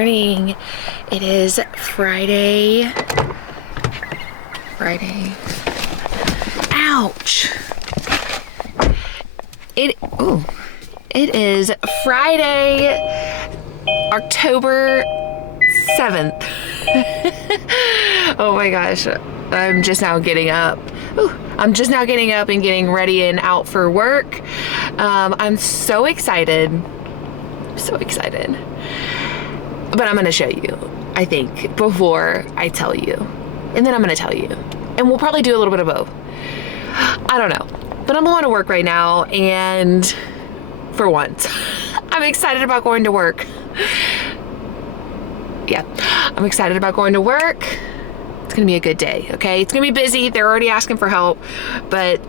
morning. It is Friday. Ouch. It is Friday, October 7th. Oh my gosh. I'm just now getting up. I'm just now getting up and getting ready and out for work. I'm so excited. But I'm gonna show you, I think, before I tell you. And then I'm gonna tell you. And we'll probably do a little bit of both. I don't know. But I'm going to work right now, and for once, I'm excited about going to work. Yeah, I'm excited about going to work. It's gonna be a good day, okay? It's gonna be busy. They're already asking for help, but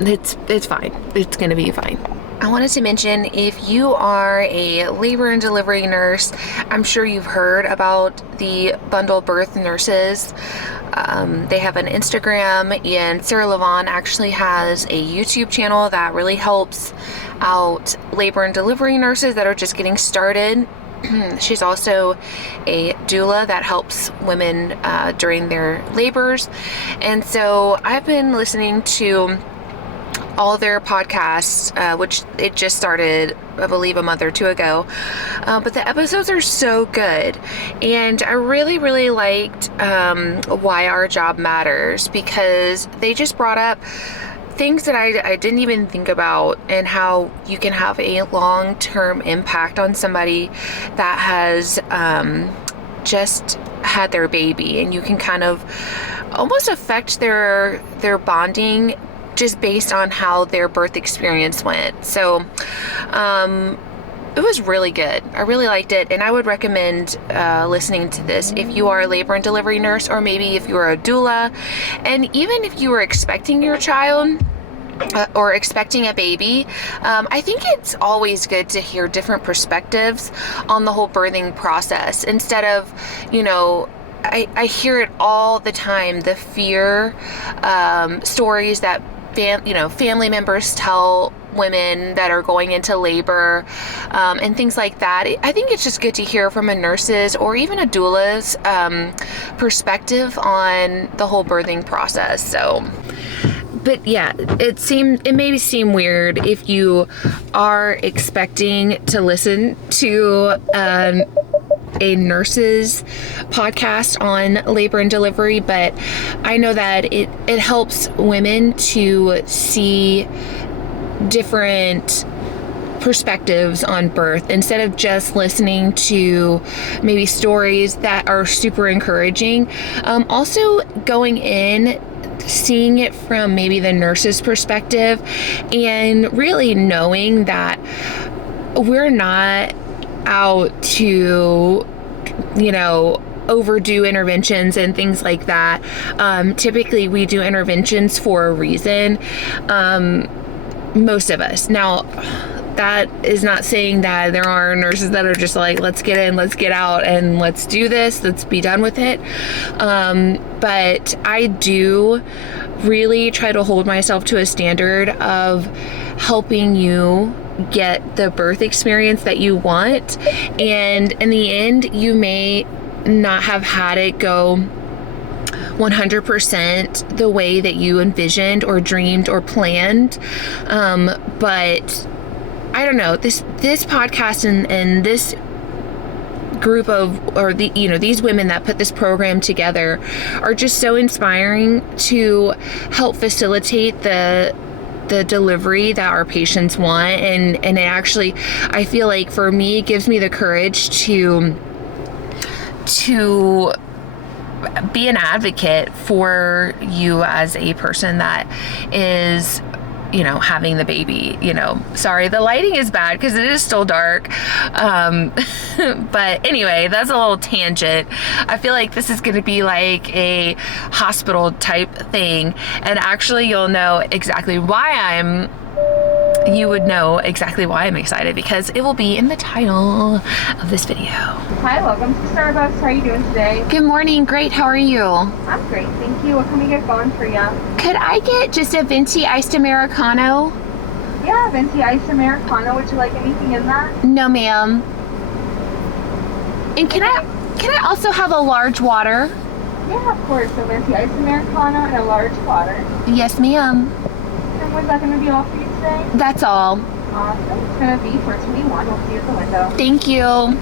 it's fine. It's gonna be fine. I wanted to mention, if you are a labor and delivery nurse, I'm sure you've heard about the bundle birth nurses. They have an Instagram, and Sarah Levon actually has a YouTube channel that really helps out labor and delivery nurses that are just getting started. She's also a doula that helps women during their labors. And so I've been listening to all their podcasts, which it just started, I believe, a month or two ago. But the episodes are so good. And I really liked Why Our Job Matters, because they just brought up things that I didn't even think about, and how you can have a long-term impact on somebody that has just had their baby, and you can kind of almost affect their bonding just based on how their birth experience went. So it was really good. I really liked it, and I would recommend listening to this if you are a labor and delivery nurse, or maybe if you are a doula, and even if you were expecting your child or expecting a baby. I think it's always good to hear different perspectives on the whole birthing process, instead of, I hear it all the time, the fear stories that family members tell women that are going into labor, and things like that. I think it's just good to hear from a nurse's or even a doula's perspective on the whole birthing process. So, but yeah, it may seem weird if you are expecting to listen to a nurse's podcast on labor and delivery, but I know that it helps women to see different perspectives on birth, instead of just listening to maybe stories that are super encouraging. Also going in, seeing it from maybe the nurse's perspective, and really knowing that we're not out to, overdo interventions and things like that. Typically we do interventions for a reason. Most of us. Now, that is not saying that there are nurses that are just like, let's get in, let's get out, and let's do this, let's be done with it. But I do really try to hold myself to a standard of helping you get the birth experience that you want. And in the end, you may not have had it go 100% the way that you envisioned or dreamed or planned. But I don't know, this podcast and this group of, or these women that put this program together are just so inspiring to help facilitate the delivery that our patients want. And it actually, I feel like for me, it gives me the courage to be an advocate for you as a person that is, having the baby. Sorry, the lighting is bad because it is still dark. But anyway, that's a little tangent. I feel like this is going to be like a hospital type thing. And actually, you'll know exactly why you would know exactly why I'm excited, because it will be in the title of this video. Hi, welcome to Starbucks. How are you doing today? Good morning. Great. How are you? I'm great, thank you. What can we get going for you? Could I get just a venti iced Americano? Yeah, venti iced Americano. Would you like anything in that? No, ma'am. And can I also have a large water? Yeah, of course. So there's the iced Americano and a large water. Yes, ma'am. And was that going to be all for you today? That's all. Awesome. It's going to be for 21. We'll see you at the window. Thank you.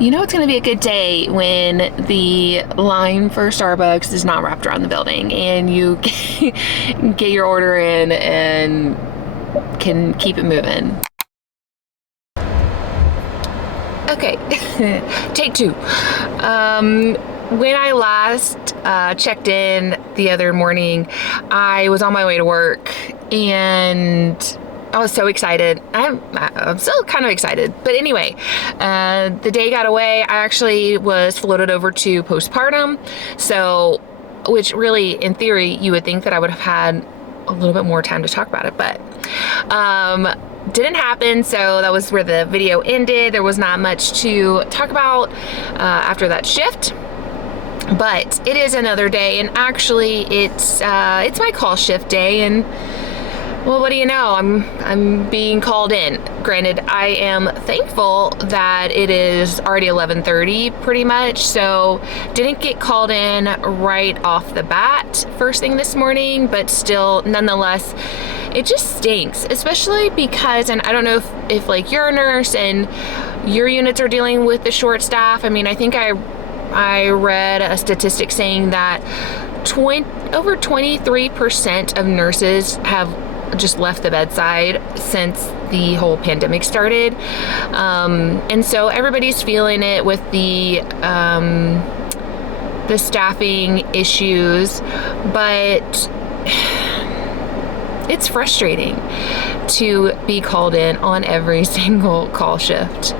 You know it's going to be a good day when the line for Starbucks is not wrapped around the building and you get your order in and can keep it moving. Okay, take two. When I last checked in the other morning, I was on my way to work and I was so excited. I'm still kind of excited. But anyway, the day got away. I actually was floated over to postpartum. So, which really, in theory, you would think that I would have had a little bit more time to talk about it. But didn't happen. So that was where the video ended. There was not much to talk about after that shift. But it is another day, and actually it's my call shift day, and well, what do you know? I'm being called in. Granted, I am thankful that it is already 11:30 pretty much, so didn't get called in right off the bat first thing this morning, but still, nonetheless, it just stinks, especially because, and I don't know if like you're a nurse and your units are dealing with the short staff. I mean, I think I read a statistic saying that over 23% of nurses have just left the bedside since the whole pandemic started. And so everybody's feeling it with the staffing issues, but it's frustrating to be called in on every single call shift.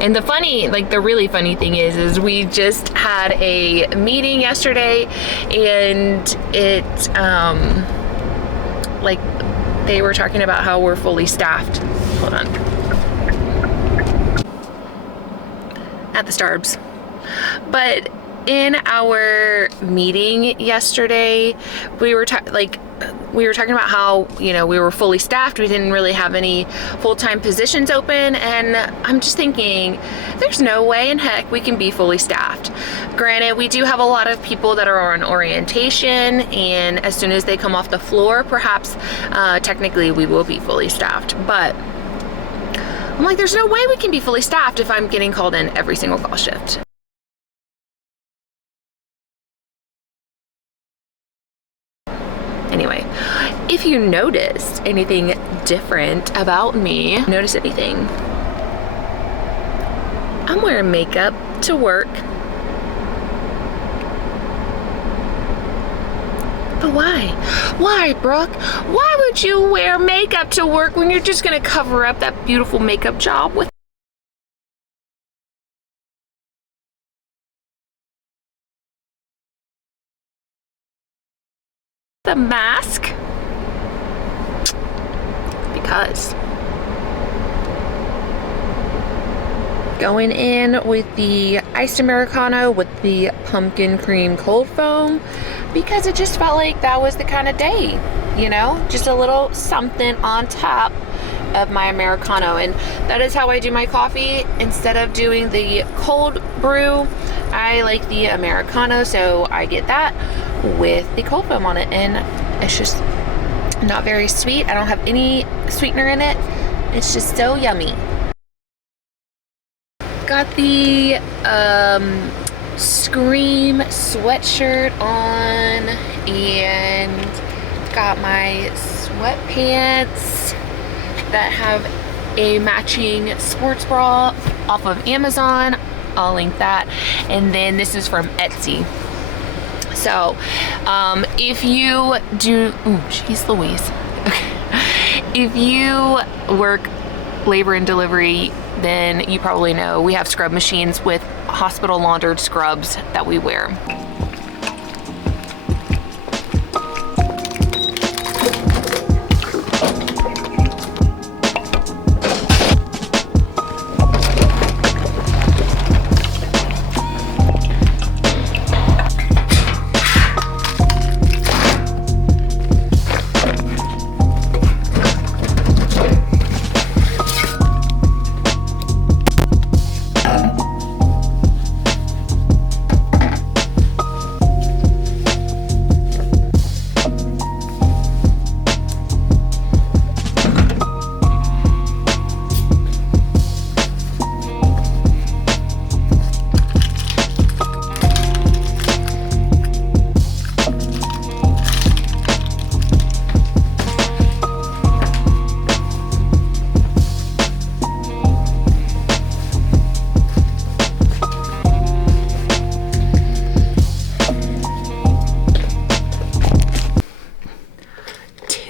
And the really funny thing is we just had a meeting yesterday, and like they were talking about how we're fully staffed. Hold on. At the Starbs. But in our meeting yesterday, we were talking about how, we were fully staffed. We didn't really have any full-time positions open, and I'm just thinking there's no way in heck we can be fully staffed. Granted, we do have a lot of people that are on orientation, and as soon as they come off the floor, perhaps technically we will be fully staffed, but I'm like, there's no way we can be fully staffed if I'm getting called in every single call shift. Anyway, if you noticed anything different about me, notice anything, I'm wearing makeup to work. But why? Why, Brooke? Why would you wear makeup to work when you're just gonna cover up that beautiful makeup job with the mask? Because going in with the iced Americano with the pumpkin cream cold foam, because it just felt like that was the kind of day, just a little something on top of my Americano. And that is how I do my coffee. Instead of doing the cold brew, I like the Americano, so I get that with the cold foam on it, and it's just not very sweet. I don't have any sweetener in it. It's just so yummy. Got the Scream sweatshirt on, and got my sweatpants that have a matching sports bra off of Amazon. I'll link that. And then this is from Etsy. So if you do, geez Louise. If you work labor and delivery, then you probably know we have scrub machines with hospital laundered scrubs that we wear.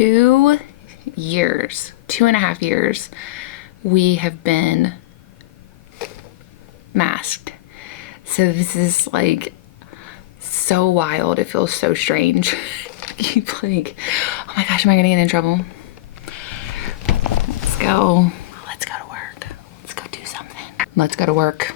2.5 years, we have been masked. So this is like so wild. It feels so strange. Keep like, oh my gosh, am I gonna get in trouble? Let's go. Let's go to work. Let's go do something. Let's go to work.